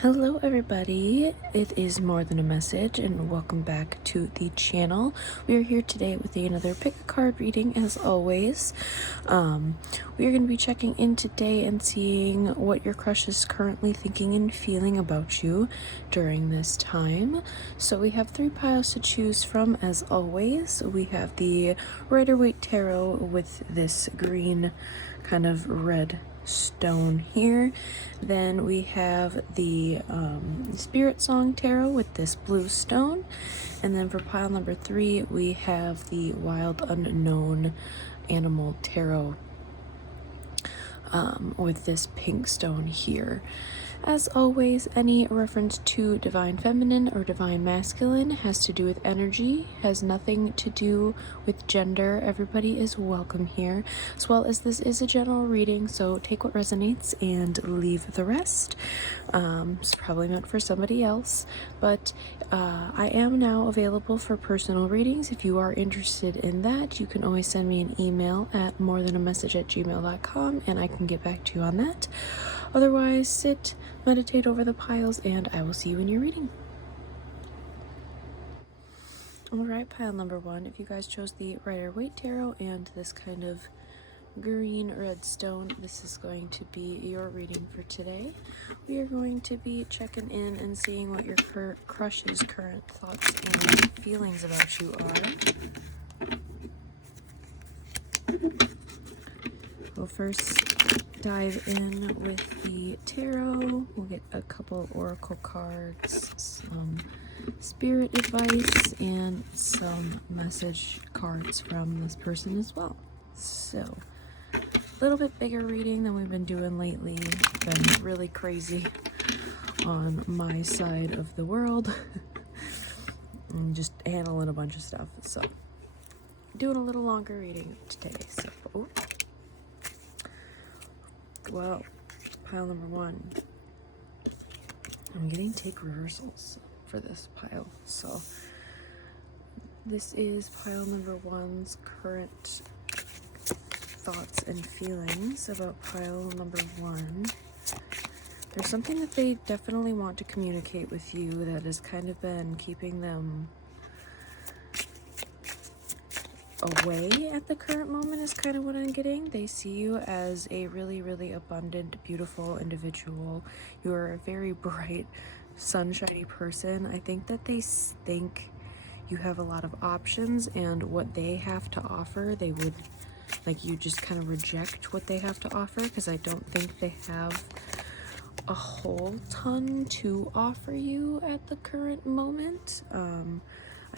Hello everybody, it is More Than a Message and welcome back to the channel. We are here today with another pick a card reading as always. We are going to be checking in today and seeing what your crush is currently thinking and feeling about you during this time. So we have 3 piles to choose from as always. We have the Rider-Waite Tarot with this green kind of red stone here. Then we have the Spirit Song Tarot with this blue stone, and then for pile number 3 we have the Wild Unknown Animal Tarot with this pink stone here. As always, any reference to divine feminine or divine masculine has to do with energy, has nothing to do with gender. Everybody is welcome here, as well as this is a general reading, so take what resonates and leave the rest. It's probably meant for somebody else, but I am now available for personal readings. If you are interested in that, you can always send me an email at morethanamessage@gmail.com and I can get back to you on that. Otherwise, sit, meditate over the piles, and I will see you in your reading. Alright, pile number 1. If you guys chose the Rider-Waite Tarot and this kind of green red stone, this is going to be your reading for today. We are going to be checking in and seeing what your crush's current thoughts and feelings about you are. We'll first dive in with the tarot. We'll get a couple oracle cards, some spirit advice, and some message cards from this person as well. So, a little bit bigger reading than we've been doing lately. Been really crazy on my side of the world. And just handling a bunch of stuff. So, doing a little longer reading today. So, well, pile number 1. I'm getting take reversals for this pile. So, this is pile number 1's current thoughts and feelings about pile number 1. There's something that they definitely want to communicate with you that has kind of been keeping them away at the current moment is kind of what I'm getting. They see you as a really, really abundant, beautiful individual. You're a very bright, sunshiny person. I think that they think you have a lot of options, and what they have to offer, they would, like, you just kind of reject what they have to offer, because I don't think they have a whole ton to offer you at the current moment.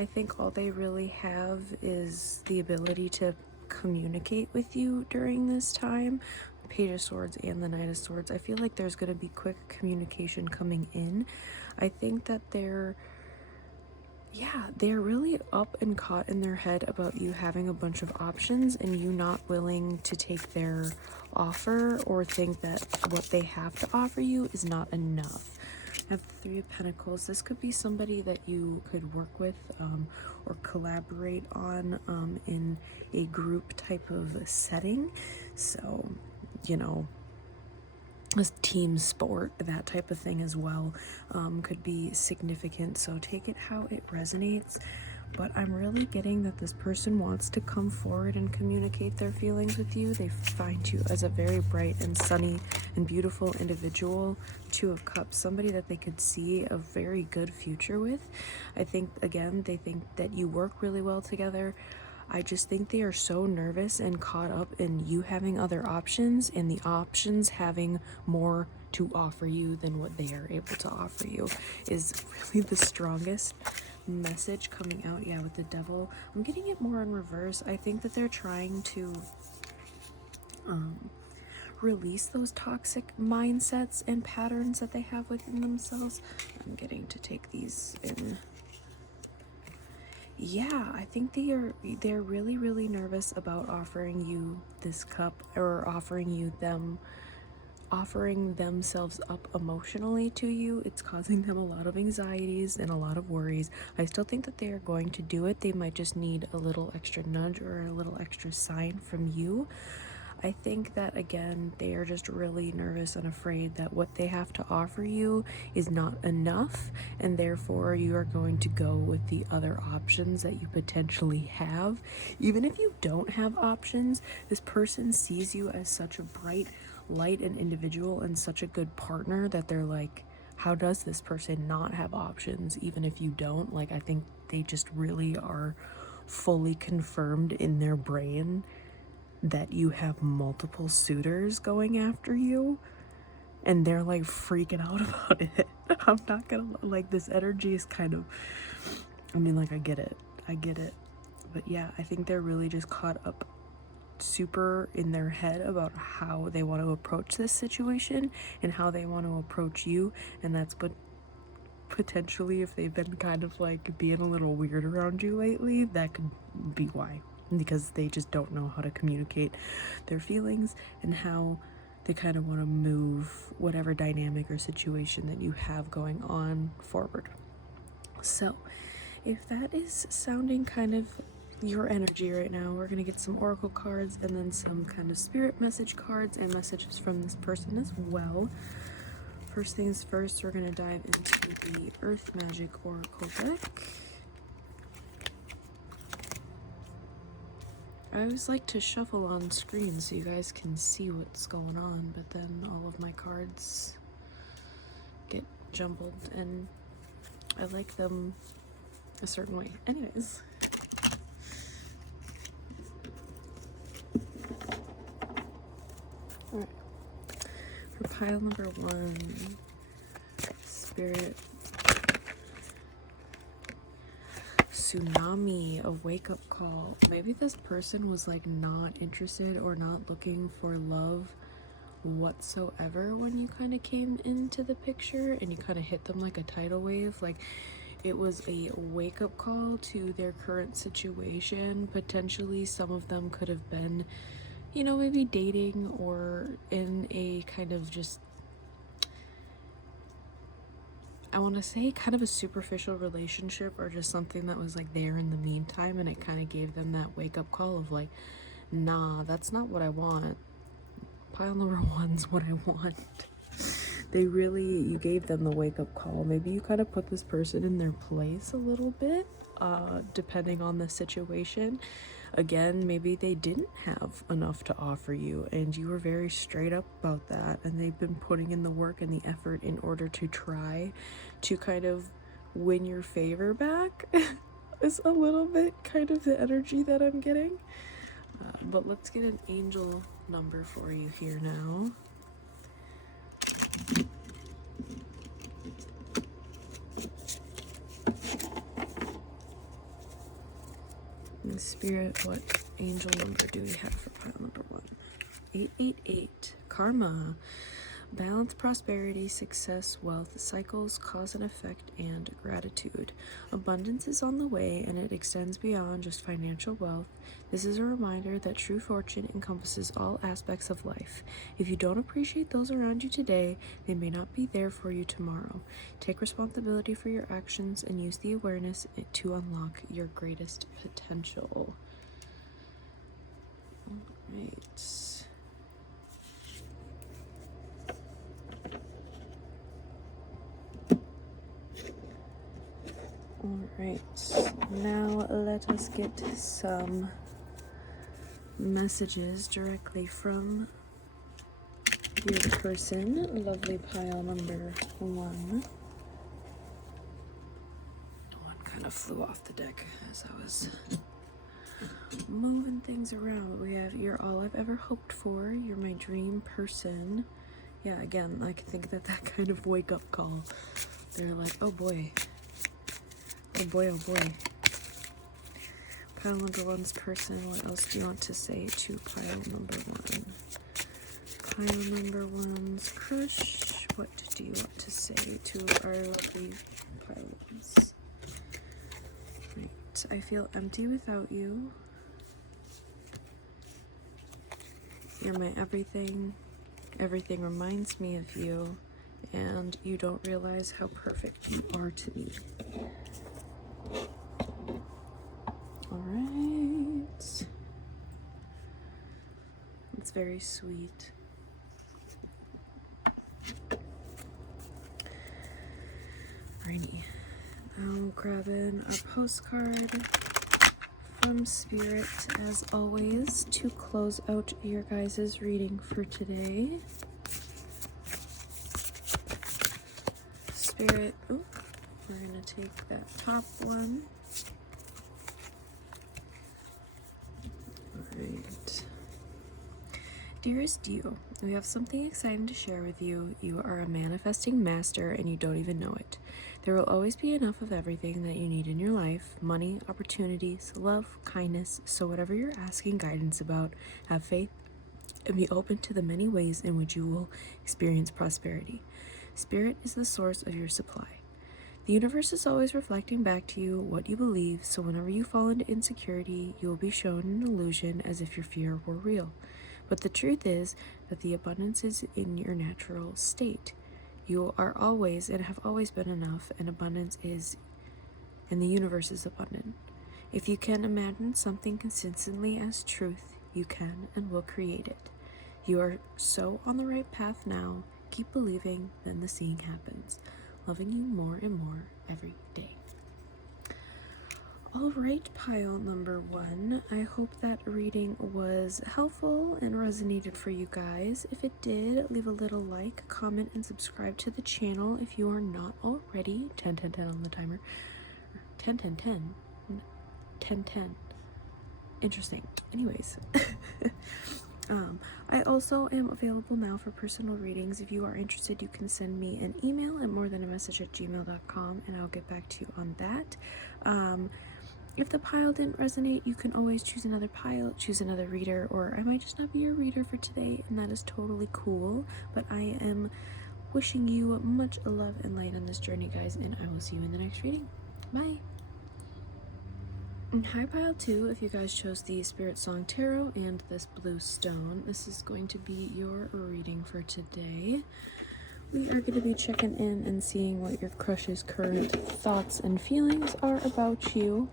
I think all they really have is the ability to communicate with you during this time. Page of Swords and the Knight of Swords. I feel like there's going to be quick communication coming in. I think that they're really up and caught in their head about you having a bunch of options and you not willing to take their offer, or think that what they have to offer you is not enough. I have the 3 of Pentacles. This could be somebody that you could work with or collaborate on in a group type of setting. So, you know, a team sport, that type of thing as well, could be significant. So take it how it resonates. But I'm really getting that this person wants to come forward and communicate their feelings with you. They find you as a very bright and sunny and beautiful individual. 2 of Cups, somebody that they could see a very good future with. I think, again, they think that you work really well together. I just think they are so nervous and caught up in you having other options, and the options having more to offer you than what they are able to offer you is really the strongest message coming out. Yeah, with the Devil, I'm getting it more in reverse. I think that they're trying to release those toxic mindsets and patterns that they have within themselves. I'm getting to take these in. Yeah, I think they're really, really nervous about offering you this cup, or offering themselves up emotionally to you. It's causing them a lot of anxieties and a lot of worries. I still think that they are going to do it. They might just need a little extra nudge or a little extra sign from you. I think that, again, they are just really nervous and afraid that what they have to offer you is not enough, and therefore you are going to go with the other options that you potentially have. Even if you don't have options, this person sees you as such a bright light and individual and such a good partner that they're like, how does this person not have options even if you don't? Like, I think they just really are fully confirmed in their brain that you have multiple suitors going after you, and they're like freaking out about it. I'm not gonna, like, this energy is kind of, I mean, like, I get it, but yeah, I think they're really just caught up super in their head about how they want to approach this situation and how they want to approach you, and that's potentially, if they've been kind of like being a little weird around you lately, that could be why, because they just don't know how to communicate their feelings and how they kind of want to move whatever dynamic or situation that you have going on forward. So if that is sounding kind of your energy right now, we're going to get some oracle cards and then some kind of spirit message cards and messages from this person as well. First things first, we're going to dive into the Earth Magic Oracle deck. I always like to shuffle on screen so you guys can see what's going on, but then all of my cards get jumbled and I like them a certain way. Anyways. Alright. For pile number 1, Spirit, tsunami, a wake-up call. Maybe this person was like not interested or not looking for love whatsoever when you kind of came into the picture, and you kind of hit them like a tidal wave. Like, it was a wake-up call to their current situation. Potentially some of them could have been, you know, maybe dating or in a kind of just, I want to say kind of a superficial relationship, or just something that was like there in the meantime, and it kind of gave them that wake-up call of like, nah, that's not what I want. Pile number 1's what I want. They really, you gave them the wake-up call. Maybe you kind of put this person in their place a little bit, depending on the situation. Again, maybe they didn't have enough to offer you, and you were very straight up about that, and they've been putting in the work and the effort in order to try to kind of win your favor back. Is a little bit kind of the energy that I'm getting. But let's get an angel number for you here now. In spirit, what angel number do we have for pile number 1? 888. Karma. Balance, prosperity, success, wealth, cycles, cause and effect, and gratitude. Abundance is on the way, and it extends beyond just financial wealth. This is a reminder that true fortune encompasses all aspects of life. If you don't appreciate those around you today, they may not be there for you tomorrow. Take responsibility for your actions and use the awareness to unlock your greatest potential. All right. Alright, now let us get some messages directly from your person. Lovely pile number 1. One kind of flew off the deck as I was moving things around. We have, you're all I've ever hoped for. You're my dream person. Yeah, again, I think that kind of wake-up call. They're like, oh boy. Oh boy, oh boy. Pile number 1's person, what else do you want to say to pile number 1? Pile number 1's crush, what do you want to say to our lovely pile 1's? Right, I feel empty without you. You're my everything. Everything reminds me of you, and you don't realize how perfect you are to me. Alright. Let's That's very sweet. Alrighty. I'm grabbing a postcard from Spirit, as always, to close out your guys' reading for today. Spirit, oh, we're going to take that top one. Alright. Dearest you, we have something exciting to share with you. You are a manifesting master and you don't even know it. There will always be enough of everything that you need in your life: money, opportunities, love, kindness. So whatever you're asking guidance about, have faith and be open to the many ways in which you will experience prosperity. Spirit is the source of your supply. The universe is always reflecting back to you what you believe, so whenever you fall into insecurity, you will be shown an illusion as if your fear were real. But the truth is that the abundance is in your natural state. You are always and have always been enough, and abundance is, and the universe is abundant. If you can imagine something consistently as truth, you can and will create it. You are so on the right path now. Keep believing, then the seeing happens. Loving you more and more every day. Alright, pile number 1. I hope that reading was helpful and resonated for you guys. If it did, leave a little like, comment, and subscribe to the channel if you are not already. 10 10 10 on the timer. 10 10 10. 10 10. Interesting. Anyways. I also am available now for personal readings. If you are interested, you can send me an email at morethanamessage@gmail.com and I'll get back to you on that. If the pile didn't resonate, you can always choose another pile, choose another reader, or I might just not be your reader for today, and that is totally cool. But I am wishing you much love and light on this journey, guys, and I will see you in the next reading. Bye! And hi, pile 2, if you guys chose the Spirit Song Tarot and this blue stone, this is going to be your reading for today. We are going to be checking in and seeing what your crush's current thoughts and feelings are about you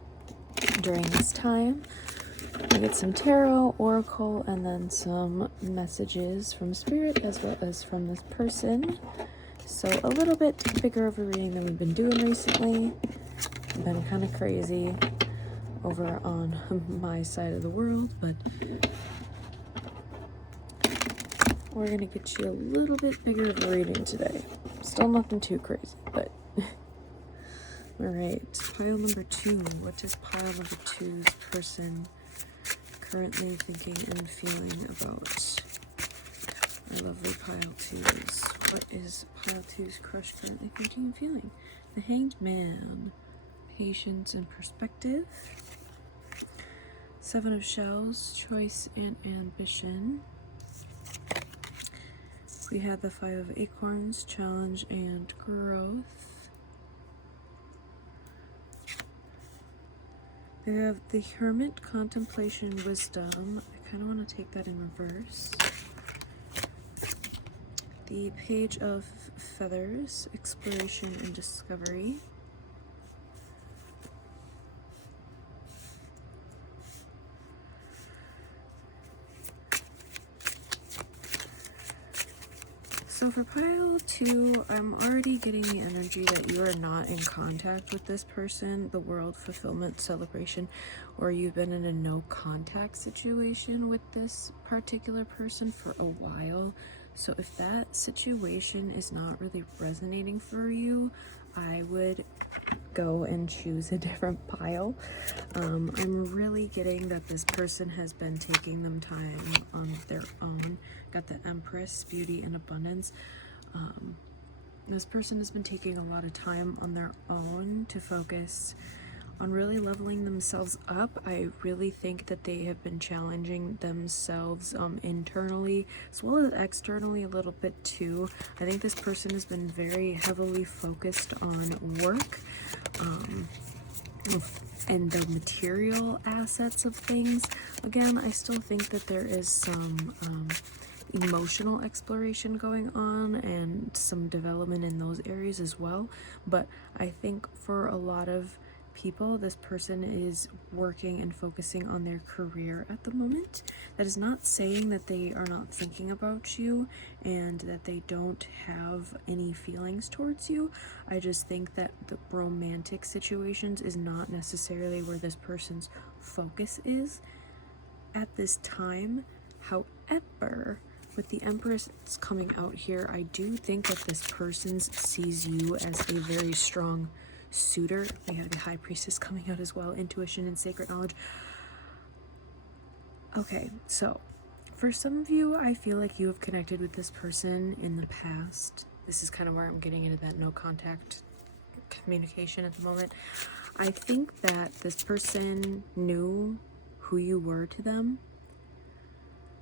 during this time. We get some tarot, oracle, and then some messages from Spirit as well as from this person. So a little bit bigger of a reading than we've been doing recently. Been kind of crazy over on my side of the world, but we're gonna get you a little bit bigger of a reading today. Still nothing too crazy, but all right, pile number 2. What is pile number 2's person currently thinking and feeling about our lovely pile 2's? What is pile 2's crush currently thinking and feeling? The Hanged Man, patience and perspective. 7 of Shells, choice and ambition. We have the 5 of Acorns, challenge and growth. We have the Hermit, contemplation, wisdom. I kind of want to take that in reverse. The Page of Feathers, exploration and discovery. So for pile 2, I'm already getting the energy that you are not in contact with this person, the world, fulfillment, celebration, or you've been in a no contact situation with this particular person for a while. So if that situation is not really resonating for you, I would go and choose a different pile. I'm really getting that this person has been taking them time on their own. Got the Empress, beauty and abundance. This person has been taking a lot of time on their own to focus on really leveling themselves up. I really think that they have been challenging themselves internally as well as externally a little bit too. I think this person has been very heavily focused on work and the material assets of things. Again, I still think that there is some emotional exploration going on and some development in those areas as well, but I think for a lot of people, this person is working and focusing on their career at the moment. That is not saying that they are not thinking about you and that they don't have any feelings towards you. I just think that the romantic situations is not necessarily where this person's focus is at this time. However, with the Empress coming out here, I do think that this person sees you as a very strong suitor. We have the High Priestess coming out as well, intuition and sacred knowledge. Okay, so for some of you, I feel like you have connected with this person in the past. This is kind of where I'm getting into that no contact communication at the moment. I think that this person knew who you were to them.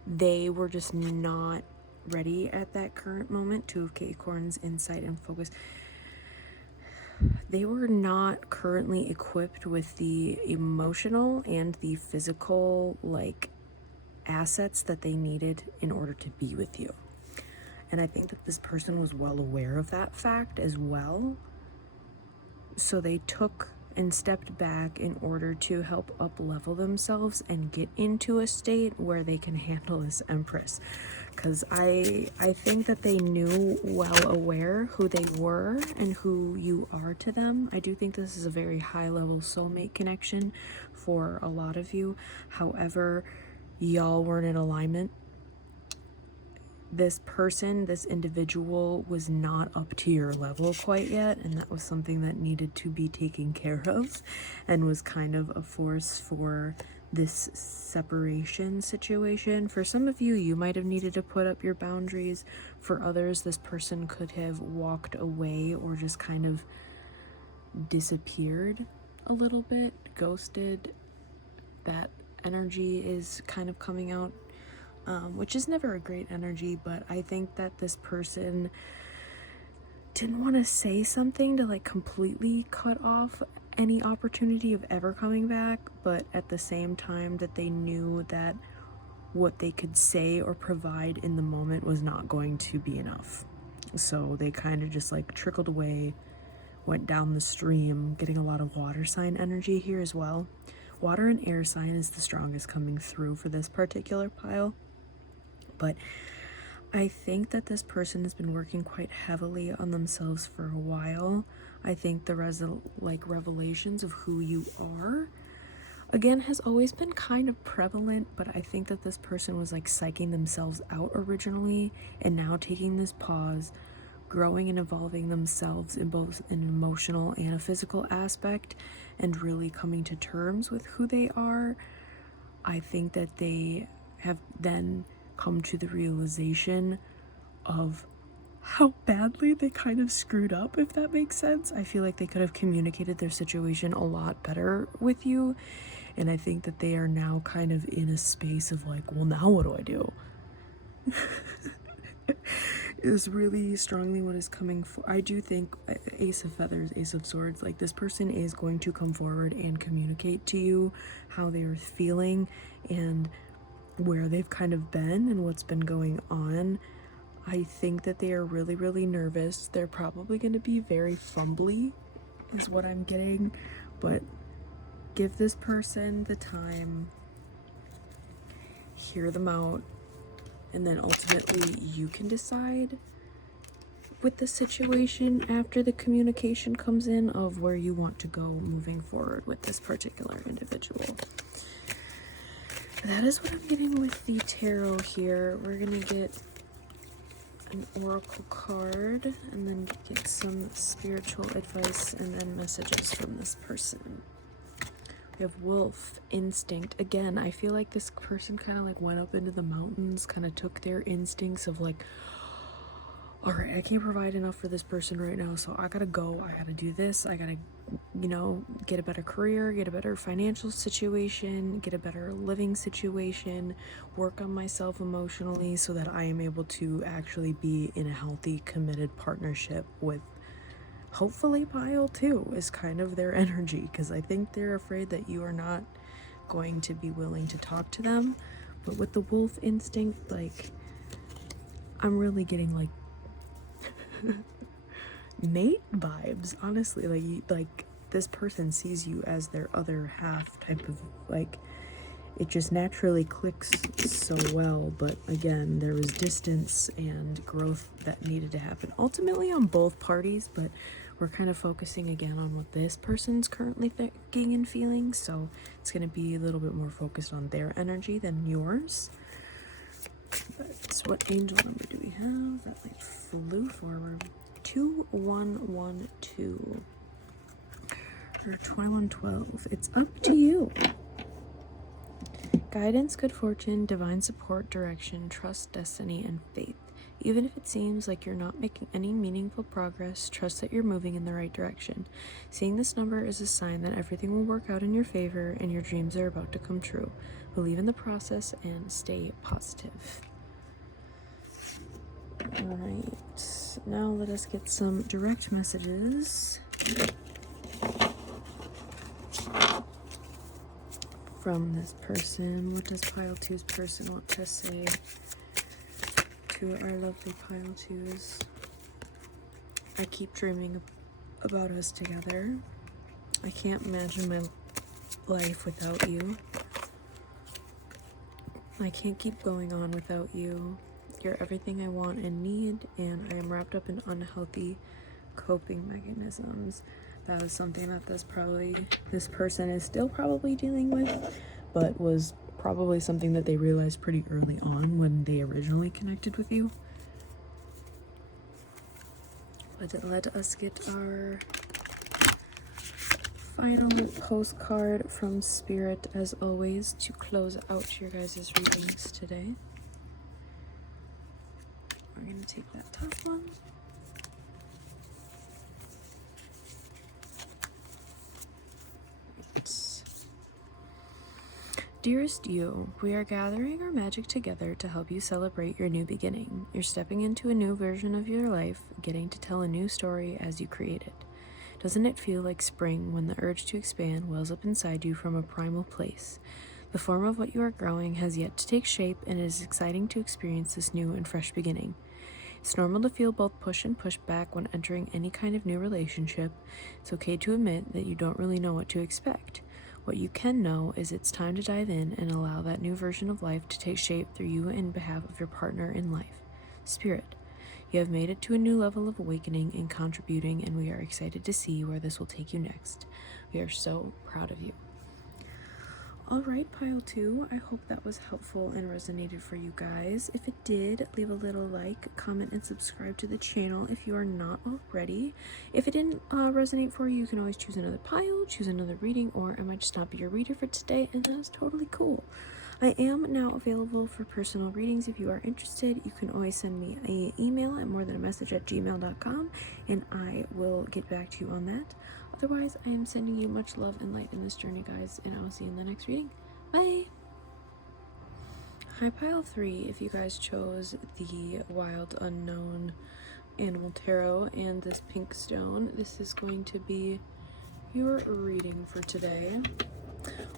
They were just not ready at that current moment. Two of Acorns, insight and focus. They were not currently equipped with the emotional and the physical assets that they needed in order to be with you. And I think that this person was well aware of that fact as well. So they took and stepped back in order to help up level themselves and get into a state where they can handle this Empress. Because I think that they knew, well aware who they were and who you are to them. I do think this is a very high level soulmate connection for a lot of you. However, y'all weren't in alignment. This person, this individual, was not up to your level quite yet, and that was something that needed to be taken care of and was kind of a force for this separation situation. For some of you, you might have needed to put up your boundaries. For others, this person could have walked away or just kind of disappeared a little bit, ghosted. That energy is kind of coming out. Which is never a great energy, but I think that this person didn't want to say something to completely cut off any opportunity of ever coming back, but at the same time that they knew that what they could say or provide in the moment was not going to be enough. So they kind of just trickled away, went down the stream, getting a lot of water sign energy here as well. Water and air sign is the strongest coming through for this particular pile. But I think that this person has been working quite heavily on themselves for a while. I think the revelations of who you are, again, has always been kind of prevalent, but I think that this person was psyching themselves out originally and now taking this pause, growing and evolving themselves in both an emotional and a physical aspect, and really coming to terms with who they are. I think that they have then come to the realization of how badly they kind of screwed up, if that makes sense. I feel like they could have communicated their situation a lot better with you, and I think that they are now kind of in a space of well, now what do I do? Is really strongly what is coming for. I do think Ace of Feathers, Ace of Swords, this person is going to come forward and communicate to you how they are feeling and where they've kind of been and what's been going on. I think that they are really, really nervous. They're probably going to be very fumbly is what I'm getting, but give this person the time, hear them out, and then ultimately you can decide with the situation after the communication comes in of where you want to go moving forward with this particular individual. That is what I'm getting with the tarot here. We're gonna get an oracle card and then get some spiritual advice and then messages from this person. We have wolf instinct. Again, I feel like this person kind of went up into the mountains, kind of took their instincts of all right, I can't provide enough for this person right now, so I gotta go, I gotta do this, I gotta, get a better career, get a better financial situation, get a better living situation, work on myself emotionally so that I am able to actually be in a healthy, committed partnership with, hopefully, Pile too, is kind of their energy, because I think they're afraid that you are not going to be willing to talk to them. But with the wolf instinct, I'm really getting mate vibes, honestly. this person sees you as their other half type of, like, it just naturally clicks so well. But again, there was distance and growth that needed to happen ultimately on both parties, but we're kind of focusing again on what this person's currently thinking and feeling, so it's going to be a little bit more focused on their energy than yours. But what angel number do we have? That light flew forward. 2112 or 2112. It's up to you. Guidance, good fortune, divine support, direction, trust, destiny, and faith. Even if it seems like you're not making any meaningful progress, trust that you're moving in the right direction. Seeing this number is a sign that everything will work out in your favor and your dreams are about to come true. Believe in the process and stay positive. Alright, now let us get some direct messages from this person. What does pile 2's person want to say to our lovely pile 2's? I keep dreaming about us together. I can't imagine my life without you. I can't keep going on without you. You're everything I want and need, and I am wrapped up in unhealthy coping mechanisms. That is something that this person is still probably dealing with, but was probably something that they realized pretty early on when they originally connected with you. Let us get our final postcard from Spirit, as always, to close out your guys' readings today. We're going to take that top one. Dearest you, we are gathering our magic together to help you celebrate your new beginning. You're stepping into a new version of your life, getting to tell a new story as you create it. Doesn't it feel like spring when the urge to expand wells up inside you from a primal place? The form of what you are growing has yet to take shape, and it is exciting to experience this new and fresh beginning. It's normal to feel both push and push back when entering any kind of new relationship. It's okay to admit that you don't really know what to expect. What you can know is it's time to dive in and allow that new version of life to take shape through you in behalf of your partner in life. Spirit, you have made it to a new level of awakening and contributing, and we are excited to see where this will take you next. We are so proud of you. Alright, pile 2, I hope that was helpful and resonated for you guys. If it did, leave a little like, comment, and subscribe to the channel if you are not already. If it didn't resonate for you, you can always choose another pile, choose another reading, or I might just not be your reader for today, and that is totally cool. I am now available for personal readings. If you are interested, you can always send me an email at morethanamessage@gmail.com, and I will get back to you on that. Otherwise, I am sending you much love and light in this journey, guys, and I will see you in the next reading. Bye! Hi, pile 3. If you guys chose the Wild Unknown Animal Tarot and this pink stone, this is going to be your reading for today.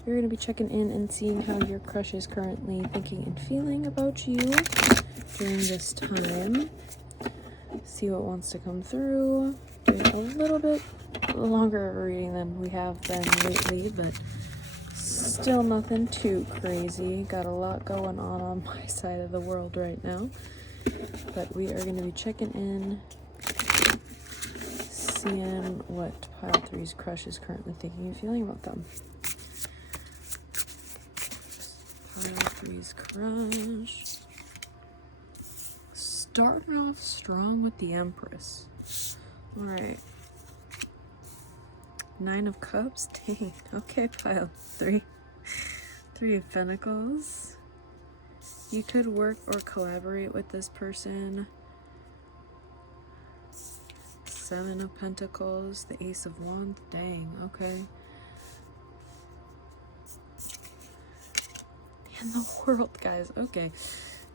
We're going to be checking in and seeing how your crush is currently thinking and feeling about you during this time. See what wants to come through. Doing a little bit longer reading than we have been lately, but still nothing too crazy. Got a lot going on my side of the world right now. But we are going to be checking in, seeing what pile 3's crush is currently thinking and feeling about them. Pile 3's crush. Starting off strong with the Empress. Alright. 9 of Cups. Dang. Okay, pile 3. 3 of Pentacles. You could work or collaborate with this person. 7 of Pentacles. The Ace of Wands. Dang. Okay. In the world, guys. Okay.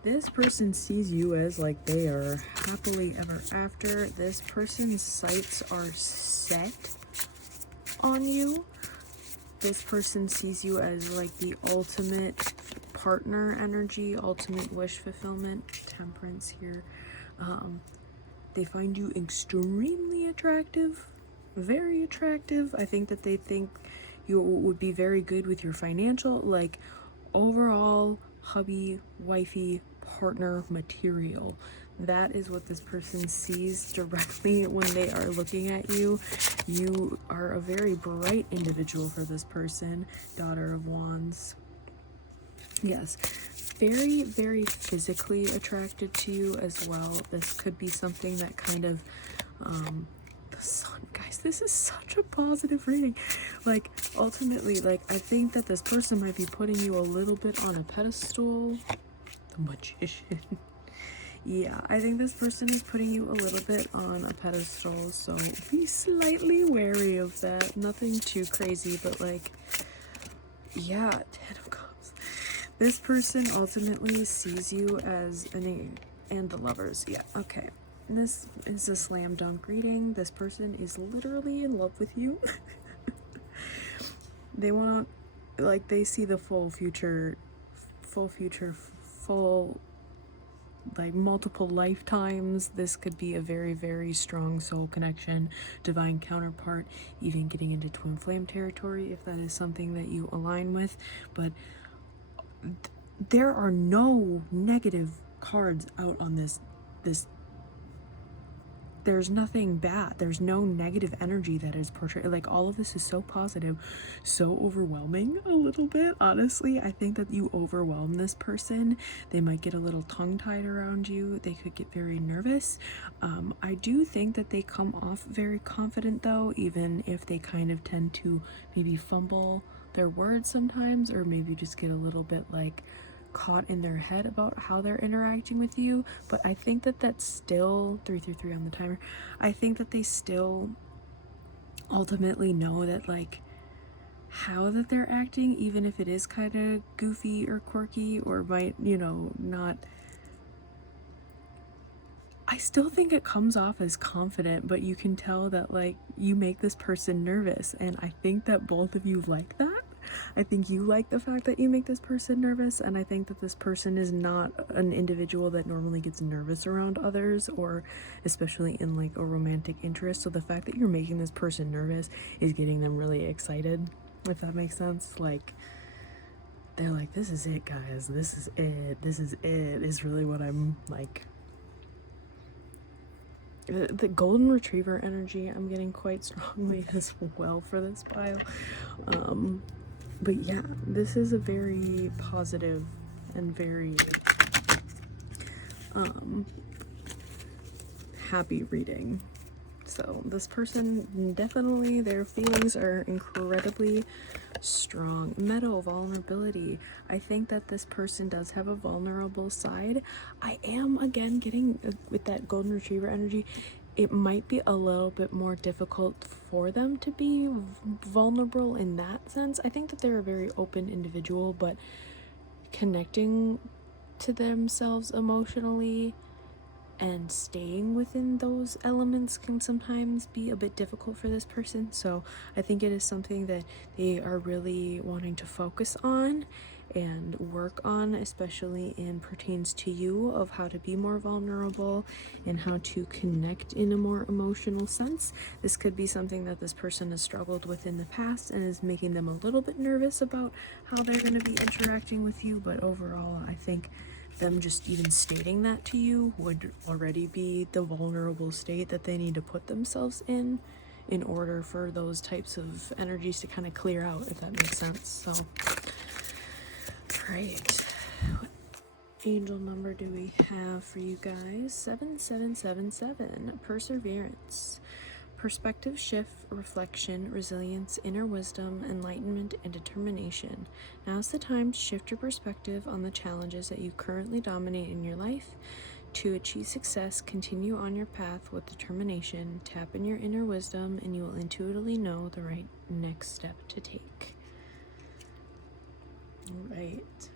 This person sees you as like they are happily ever after. This person's sights are set on you. This person sees you as like the ultimate partner energy, ultimate wish fulfillment. Temperance here. They find you extremely attractive. very attractive. I think that they think you would be very good with your financial, like overall hubby, wifey, partner material. That is what this person sees directly when they are looking at you. You are a very bright individual for this person. Daughter of Wands. Yes, very, very physically attracted to you as well. This could be something that kind of, the sun, guys, this is such a positive reading. Like, ultimately, like, I think that this person might be putting you a little bit on a pedestal. The Magician. Yeah, I think this person is putting you a little bit on a pedestal, so be slightly wary of that. Nothing too crazy, but like, yeah, 10 of Cups. This person ultimately sees you as and the Lovers. Yeah, okay. This is a slam dunk reading. This person is literally in love with you. They want to, like, they see the full future, like multiple lifetimes. This could be a very, very strong soul connection, divine counterpart, even getting into twin flame territory if that is something that you align with. But there are no negative cards out on this. There's nothing bad. There's no negative energy that is portrayed. Like, all of this is so positive, so overwhelming a little bit. Honestly, I think that you overwhelm this person. They might get a little tongue-tied around you. They could get very nervous. I do think that they come off very confident though, even if they kind of tend to maybe fumble their words sometimes, or maybe just get a little bit like caught in their head about how they're interacting with you. But I think that that's still 333 on the timer. I think that they still ultimately know that, like, how that they're acting, even if it is kind of goofy or quirky or might, you know, not, I still think it comes off as confident, but you can tell that, like, you make this person nervous, and I think that both of you like that. I think you like the fact that you make this person nervous, and I think that this person is not an individual that normally gets nervous around others, or especially in like a romantic interest. So the fact that you're making this person nervous is getting them really excited, if that makes sense. Like, they're like, this is it, guys, this is it, is really what I'm like. The golden retriever energy I'm getting quite strongly as well for this pile. But yeah, this is a very positive and very happy reading. So this person, definitely their feelings are incredibly strong. Meadow, vulnerability. I think that this person does have a vulnerable side. I am again getting with that golden retriever energy, it might be a little bit more difficult for them to be vulnerable in that sense. I think that they're a very open individual, but connecting to themselves emotionally and staying within those elements can sometimes be a bit difficult for this person. So I think it is something that they are really wanting to focus on and work on, especially in pertains to you, of how to be more vulnerable and how to connect in a more emotional sense. This could be something that this person has struggled with in the past and is making them a little bit nervous about how they're going to be interacting with you. But overall, I think them just even stating that to you would already be the vulnerable state that they need to put themselves in order for those types of energies to kind of clear out, if that makes sense. So, right, what angel number do we have for you guys? 7777. Perseverance. Perspective shift, reflection, resilience, inner wisdom, enlightenment, and determination. Now's the time to shift your perspective on the challenges that you currently dominate in your life. To achieve success, continue on your path with determination. Tap in your inner wisdom, and you will intuitively know the right next step to take. All right.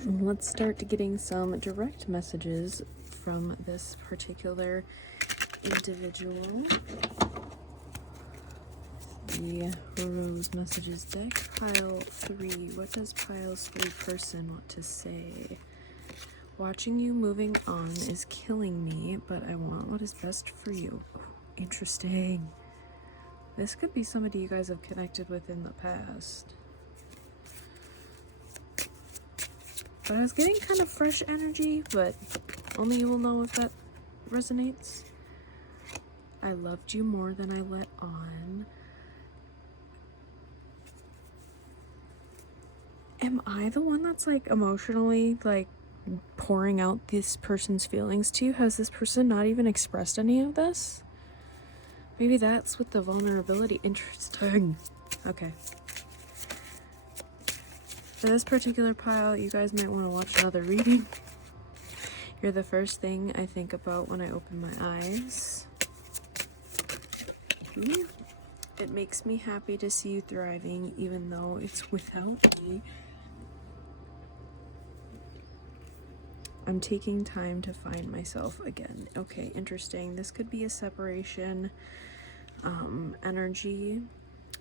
And let's start getting some direct messages from this particular individual. The Rose Messages deck, pile 3. What does pile 3 person want to say? Watching you moving on is killing me, but I want what is best for you. Interesting. This could be somebody you guys have connected with in the past. But I was getting kind of fresh energy, but only you will know if that resonates. I loved you more than I let on. Am I the one that's like emotionally like pouring out this person's feelings to you? Has this person not even expressed any of this? Maybe that's with the vulnerability. Interesting. Okay. For this particular pile, you guys might want to watch another reading. You're the first thing I think about when I open my eyes. Ooh. It makes me happy to see you thriving, even though it's without me. I'm taking time to find myself again. Okay, interesting. This could be a separation energy.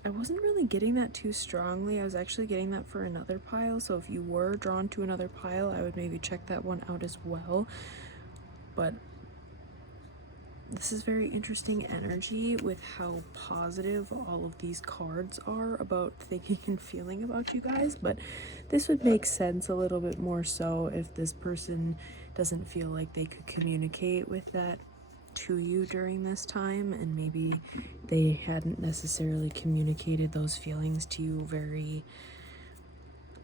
I wasn't really getting that too strongly. I was actually getting that for another pile. So if you were drawn to another pile, I would maybe check that one out as well. But this is very interesting energy with how positive all of these cards are about thinking and feeling about you guys. But this would make sense a little bit more so if this person doesn't feel like they could communicate with that to you during this time, and maybe they hadn't necessarily communicated those feelings to you very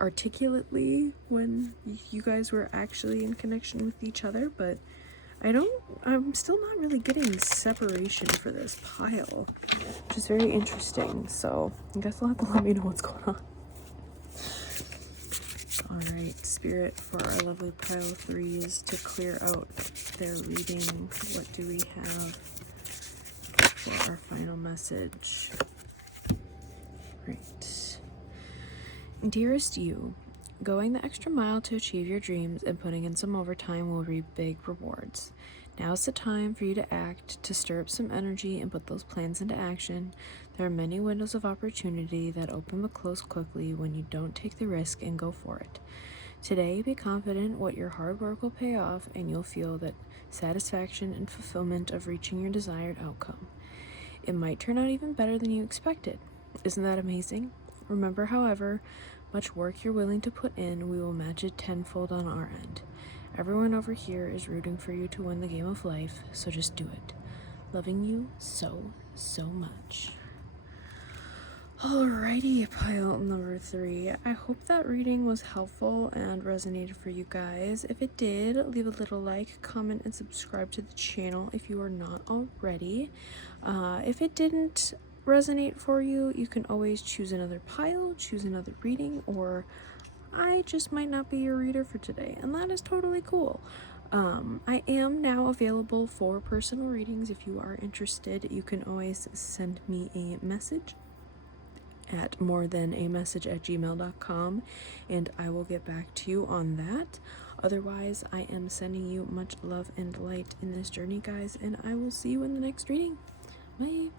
articulately when you guys were actually in connection with each other. But I'm still not really getting separation for this pile, which is very interesting. So I guess you'll have to let me know what's going on. Alright, Spirit, for our lovely pile 3s to clear out their reading, what do we have for our final message? Right. Dearest you, going the extra mile to achieve your dreams and putting in some overtime will reap big rewards. Now's the time for you to act, to stir up some energy and put those plans into action. There are many windows of opportunity that open but close quickly when you don't take the risk and go for it. Today, be confident what your hard work will pay off, and you'll feel that satisfaction and fulfillment of reaching your desired outcome. It might turn out even better than you expected. Isn't that amazing? Remember, however much work you're willing to put in, we will match it tenfold on our end. Everyone over here is rooting for you to win the game of life, so just do it. Loving you so, so much. Alrighty, pile number 3. I hope that reading was helpful and resonated for you guys. If it did, leave a little like, comment, and subscribe to the channel if you are not already. If it didn't resonate for you, you can always choose another pile, choose another reading, or I just might not be your reader for today, and that is totally cool. I am now available for personal readings. If you are interested, you can always send me a message at morethanamessage@gmail.com, and I will get back to you on that. Otherwise, I am sending you much love and light in this journey, guys, and I will see you in the next reading. Bye.